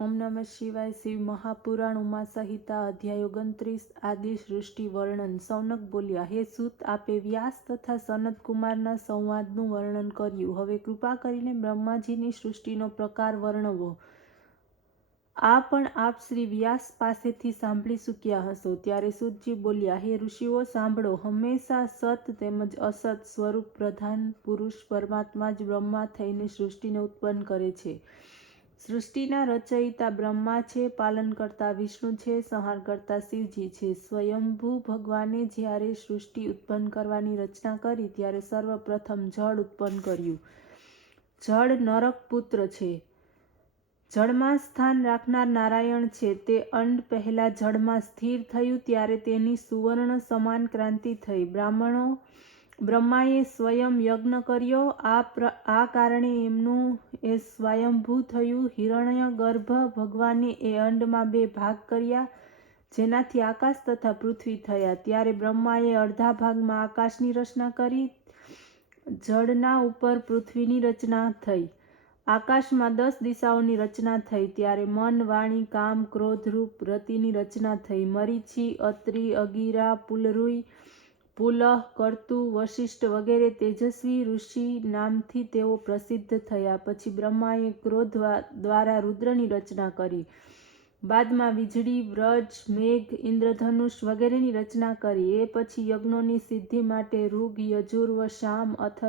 ઓમ નમઃ શિવાય। શિવ મહાપુરાણ ઉમા સંહિતા અધ્યાય 29 આદિ સૃષ્ટિ વર્ણન। સૌનક બોલ્યા, હે સૂત, આપે વ્યાસ તથા સનત કુમારના સંવાદનું વર્ણન કર્યું। હવે કૃપા કરીને બ્રહ્માજીની સૃષ્ટિનો પ્રકાર વર્ણવો। આ પણ આપ શ્રી વ્યાસ પાસેથી સાંભળી ચૂક્યા હશો। ત્યારે સૂતજી બોલ્યા, હે ઋષિઓ સાંભળો। હંમેશા સત તેમજ અસત સ્વરૂપ પ્રધાન પુરુષ પરમાત્મા જ બ્રહ્મા થઈને સૃષ્ટિને ઉત્પન્ન કરે છે। સૃષ્ટિના રચયિતા બ્રહ્મા છે, પાલન કરતા વિષ્ણુ છે, સંહાર કરતા શિવજી છે। સ્વયંભૂ ભગવાને જ્યારે સૃષ્ટિ ઉત્પન્ન કરવાની રચના કરી ત્યારે સર્વપ્રથમ જળ ઉત્પન્ન કર્યું। જળ નરક પુત્ર છે, જળમાં સ્થાન રાખનાર નારાયણ છે। તે અંડ પહેલા જળમાં સ્થિર થયું ત્યારે તેની સુવર્ણ સમાન ક્રાંતિ થઈ। બ્રહ્માએ સ્વયં યજ્ઞ કર્યો, આ કારણે એમનું એ સ્વયંભૂ થયું। હિરણ્યગર્ભ ભગવાને એ અંડમાં બે ભાગ કર્યા, જેનાથી આકાશ તથા પૃથ્વી થયા। ત્યારે બ્રહ્માએ અડધા ભાગમાં આકાશની રચના કરી, જળના ઉપર પૃથ્વીની રચના થઈ। આકાશમાં 10 દિશાઓની રચના થઈ। ત્યારે મન, વાણી, કામ, ક્રોધ રૂપ રતિની રચના થઈ। મરીચી, અત્રિ, અગિરા, પુલરુઈ, પુલહ, કર્તુ, વશિષ્ઠ વગેરે તેજસ્વી ઋષિ નામથી તેઓ પ્રસિદ્ધ થયા। પછી બ્રહ્માએ ક્રોધ દ્વારા રુદ્રની રચના કરી। બાદમાં વીજળી, વ્રજ, મેઘ, ઇન્દ્રધનુષ વગેરેની રચના કરી। એ પછી યજ્ઞોની સિદ્ધિ માટે ઋગ, યજુર્, સામ, અથર્વ